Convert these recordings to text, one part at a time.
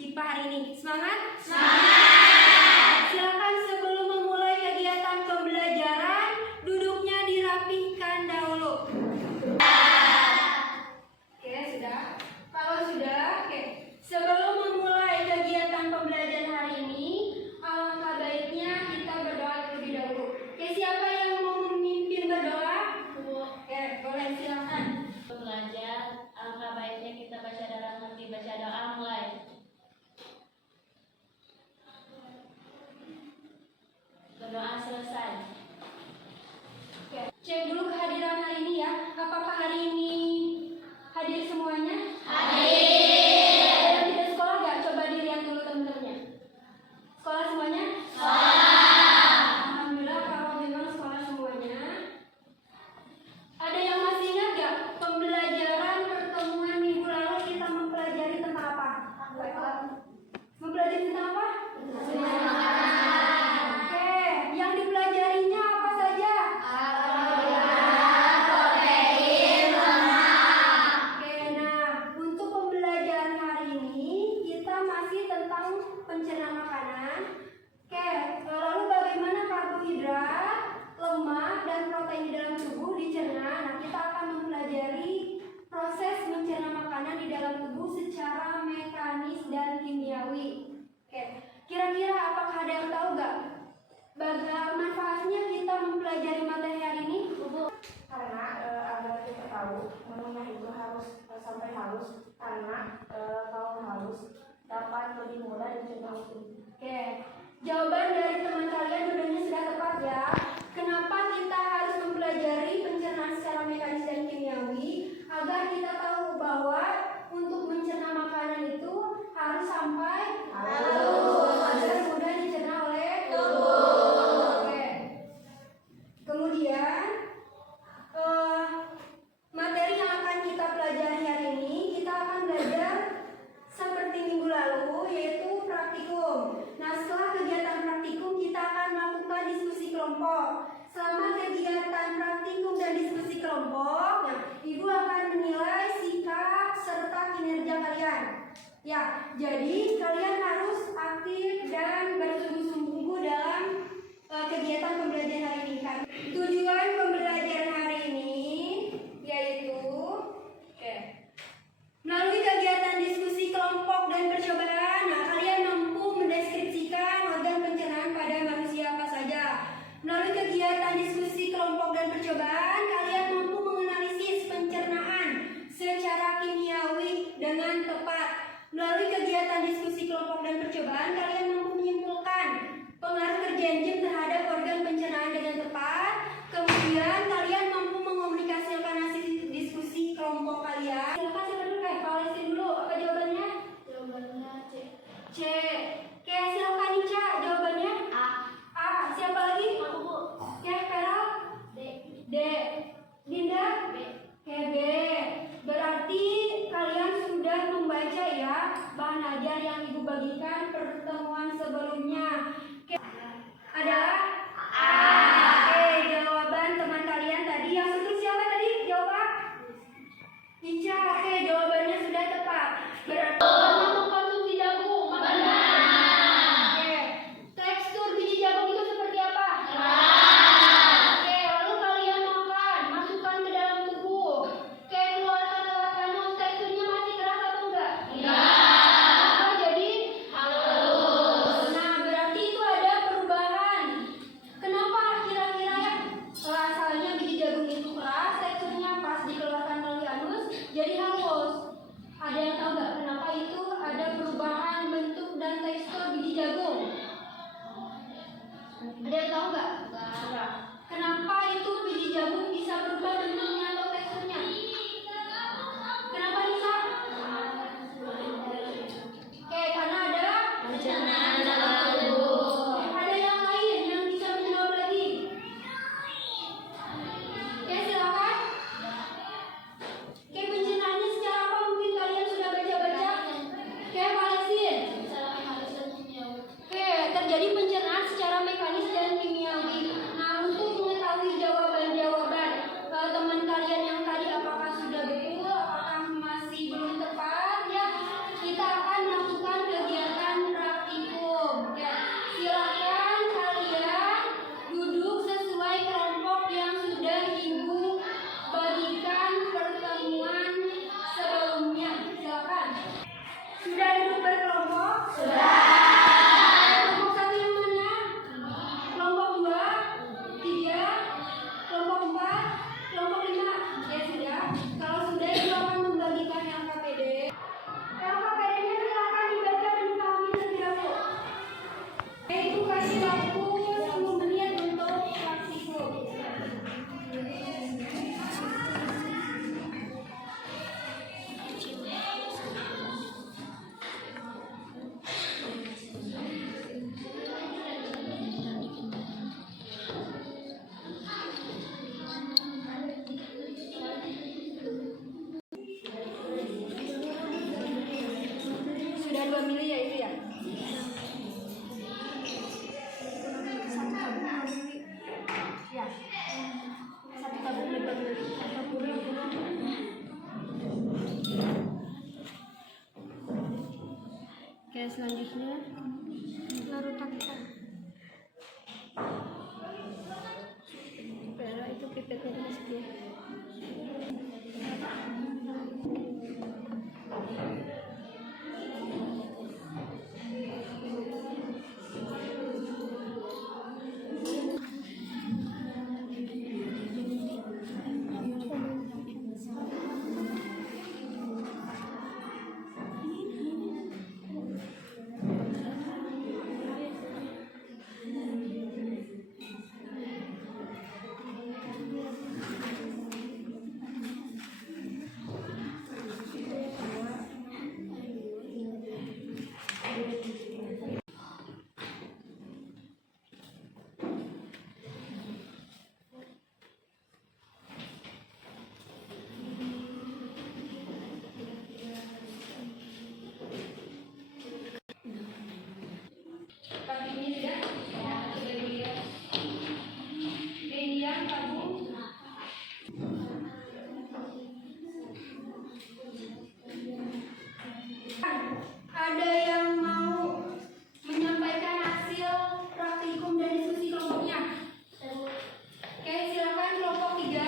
IPA hari ini. Semangat? Semangat! Silakan sebelum memulai kegiatan pembelajaran, duduknya dirapihkan dahulu. Oke, sudah? Kalau sudah, oke. Sebelum memulai kegiatan pembelajaran hari ini, alangkah baiknya kita berdoa terlebih dahulu. Oke, siapa yang mau memimpin berdoa? Oke, boleh silakan. Belajar, alangkah baiknya kita baca dalam hati, baca doa mulai. Berdoa selesai. Oke, cek dulu kehadiran hari ini ya. Apakah hari ini hadir semuanya? Hadir. Ada yang tidak sekolah nggak? Coba dilihat dulu teman-temannya. Sekolah semuanya? Alhamdulillah kalau memang sekolah semuanya. Ada yang masih ingat nggak pembelajaran pertemuan minggu lalu kita mempelajari tentang apa? Mempelajari tentang apa? Oke, yang dipelajarinya apa saja? Protein, lemak. Oke, nah untuk pembelajaran hari ini kita masih tentang pencernaan makanan. Oke, lalu bagaimana karbohidrat, lemak, dan protein di dalam tubuh dicerna. Nah, kita akan mempelajari proses mencerna makanan di dalam tubuh secara mekanis dan kimiawi. Oke, kira-kira apakah ada yang tahu nggak bagaimana manfaatnya kita mempelajari materi hari ini? Karena agar kita tahu mengunyah itu harus sampai halus, karena kalau halus dapat lebih mudah dicerna utuh. Oke, jawaban dari teman kalian dulunya sudah tepat ya. Kenapa kita harus mempelajari pencernaan secara mekanis dan kimiawi? Agar kita tahu bahwa untuk mencerna makanan itu harus sampai halus, agar mudah dicerna oleh tubuh. Oke. Kemudian materi yang akan kita pelajari hari ini, kita akan belajar seperti minggu lalu, yaitu praktikum. Nah, setelah kegiatan praktikum, kita akan melakukan diskusi kelompok. Selama kegiatan praktikum dan diskusi kelompok, nah, Ibu akan menilai sikap serta kinerja kalian. Ya, jadi kalian harus aktif dan bersungguh-sungguh dalam kegiatan pembelajaran hari ini. Tujuan pembelajaran hari ini yaitu melalui kegiatan diskusi kelompok dan percobaan, nah, kalian mampu mendeskripsikan organ pencernaan pada manusia apa saja. Melalui kegiatan diskusi kelompok dan percobaan, kalian mampu menganalisis pencernaan secara kimiawi dengan tepat. Melalui kegiatan diskusi kelompok dan percobaan, kalian mampu menyimpulkan pengaruh kerja enzim terhadap organ pencernaan dengan tepat. Kemudian kalian mampu mengomunikasikan hasil diskusi kelompok kalian. Silakan siapa dulu? Palesi dulu. Apa jawabannya? Jawabannya C. C. Oke, silakan Ica. Jawabannya A. A. Siapa lagi? Aku, Bu. Oke, Carol? D. D. Dinda? B. Oke, B. Berarti kalian sudah membaca ya bahan ajar yang Ibu bagikan pertemuan sebelumnya. Oke, adalah A. Oke, jawaban teman kalian tadi. Yang betul siapa tadi? Jawab. Ica. Oke, jawabannya sudah tepat. Berarti mengkonsumsi jagung. Benar. Oke, tekstur biji jagung itu seperti apa? Oke, lalu kalian makan, masukkan ke dalam tubuh. Oke, keluarkan lewat anus. Teksturnya masih keras atau enggak? Apa jadi? Halus. Nah, berarti itu ada perubahan Kelompok satu yang mana? Kelompok 2, 3, kelompok 4, kelompok 5. Ya sudah. Kalau sudah, ibu akan membagikan LKPD. LKPD-nya silakan dibaca dan dipahami terlebih dahulu. Ibu kasih waktu 10 menit untuk praktikum. Sudah 2 mili ya itu ya? Satu tabung 2 mili. Ya. Satu tabung 5 mili. Oke, selanjutnya larutan kita. Itu pipetnya dimasukin. Ada yang mau menyampaikan hasil praktikum dan diskusi kelompoknya? Oke, silakan kelompok 3.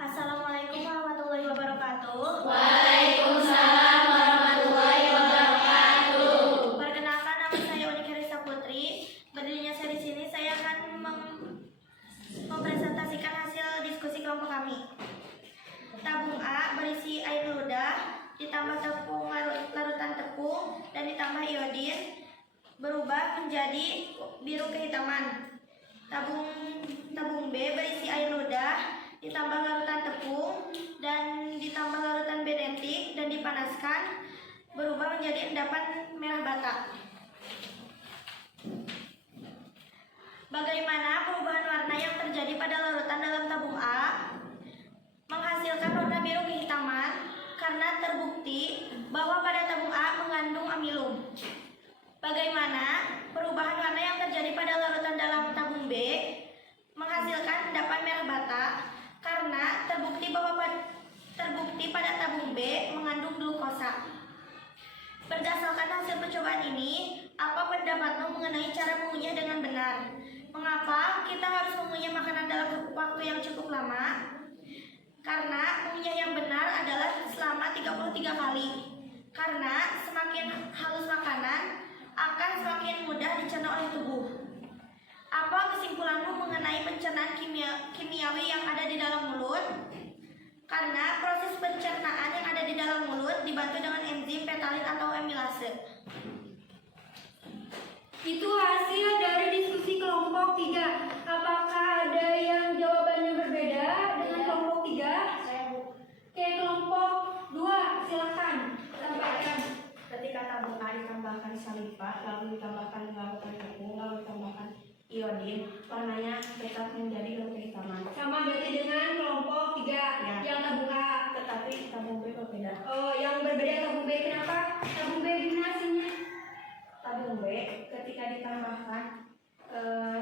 Assalamualaikum warahmatullahi wabarakatuh. Waalaikumsalam warahmatullahi wabarakatuh. Perkenalkan, nama saya Unika Risa Putri. Berdirinya saya di sini, saya akan mempresentasikan hasil diskusi kelompok kami. Tabung A berisi air ludah, ditambah tepung larutan tepung, dan ditambah iodin, berubah menjadi biru kehitaman. Tabung B berisi air ludah, ditambah larutan tepung, dan ditambah larutan bedentik, dan dipanaskan, berubah menjadi endapan merah bata. Bagaimana perubahan warna yang terjadi pada larutan dalam tabung A? Menghasilkan warna biru kehitaman karena terbukti bahwa pada tabung A mengandung amilum. Bagaimana perubahan warna yang terjadi pada larutan dalam tabung B? Menghasilkan endapan merah bata karena terbukti pada tabung B mengandung glukosa. Berdasarkan hasil percobaan ini, apa pendapatmu mengenai cara mengunyah dengan benar? Mengapa kita harus mengunyah makanan dalam waktu yang cukup lama? Karena mengunyah yang benar adalah selama 33 kali. Karena semakin halus makanan, akan semakin mudah dicerna oleh tubuh. Apa kesimpulanmu mengenai pencernaan kimiawi yang ada di dalam mulut? Karena proses pencernaan yang ada di dalam mulut dibantu dengan enzim petalin atau amilase. Itu hasil dari diskusi kelompok 3. Apakah ada yang jawabannya berbeda dengan kelompok 3? Saya Bu. Oke, kelompok 2, silakan sampaikan. Ketika tabung A ditambahkan saliva, lalu ditambahkan larutan tepung, lalu ditambahkan iodin, warnanya tetap menjadi biru kehitaman. Sama berarti dengan kelompok 3 Ya. yang tabung A. Tetapi tabung B berbeda. Oh, yang berbeda tabung B, kenapa? Tabung B gimana hasilnya? Tabung B ketika ditambahkan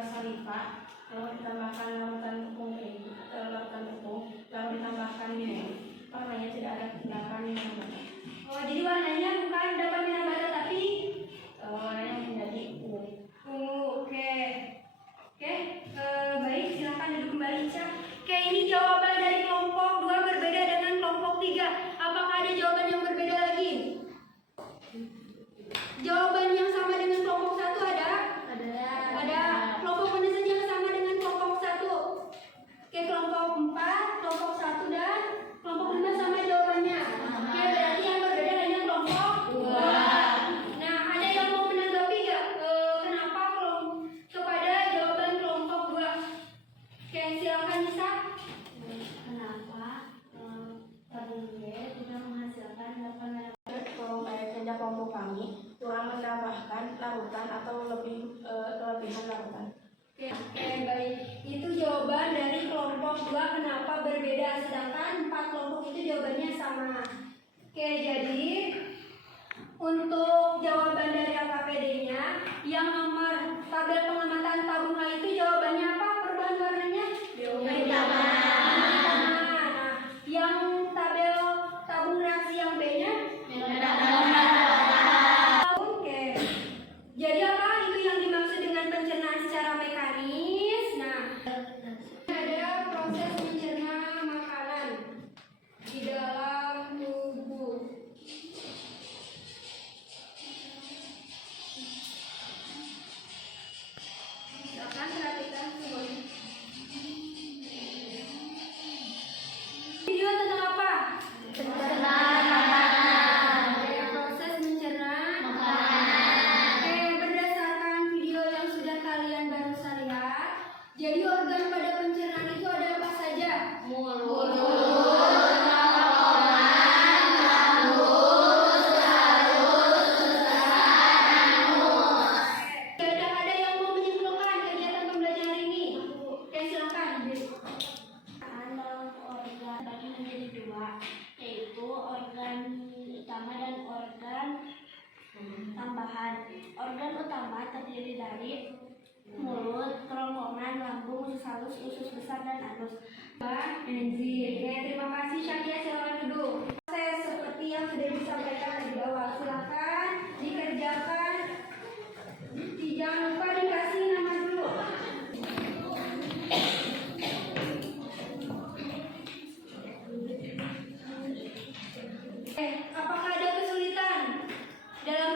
saliva, lalu ditambahkan larutan tepung, lalu ditambahkan iodin, warnanya tidak ada endapan merah bata. Oh, jadi warnanya bukan dapat merah bata tapi Warnanya menjadi ungu. oke. Oke, baik, silakan duduk kembali, Ica. Oke, ini jawaban dari kelompok 2 berbeda dengan kelompok 3. Apakah ada jawaban yang berbeda lagi jawaban yang sama dengan kelompok 1 ada? Ada. Kelompok mana saja yang sama dengan kelompok 1? Oke, kelompok 4, kelompok 1 dan kelompok 5 sama jawabannya. Oke, berarti yang berbeda hanya kelompok 2. Nah, ada yang mau menanggapi nggak? Kenapa kepada jawaban kelompok 2? Oke, silakan Nisa. Kenapa tabung B tidak menghasilkan 8 Tolong ayat tenda kelompok kami kurang menambahkan larutan atau lebih kelebihan larutan. Oke, baik. Itu jawaban dari kelompok 2 kenapa berbeda, sedangkan 4 kelompok itu jawabannya sama. Oke, jadi untuk jawaban dari LKPD-nya yang nomor tabel pengamatan tabung A itu jawabannya apa? Perubahan warnanya? Nah, yang tabel tabung reaksi yang B-nya? Oke. Jadi apa itu yang dimaksud dengan pencernaan secara mekanis? Nah, ada proses mencerna makanan di dalam tubuh. Silakan perhatikan semuanya. Video tentang apa? Oke, proses mencerna makanan. Oke, berdasarkan video yang sudah kalian barusan lihat, jadi organ pada pencernaan itu ada apa saja? Ada yang mau menyimpulkan kegiatan pembelajaran ini? Oke, silakan. dalam organ bagi menjadi 2, yaitu organ utama dan organ tambahan. Organ utama terdiri dari mulut, kerongkongan, lambung, usus halus, usus besar, dan anus. Enzim. Oke, terima kasih Syakia, silakan duduk. Proses seperti yang sudah disampaikan di awal, silakan dikerjakan. Jangan lupa dikasih nama dulu. Apakah ada kesulitan dalam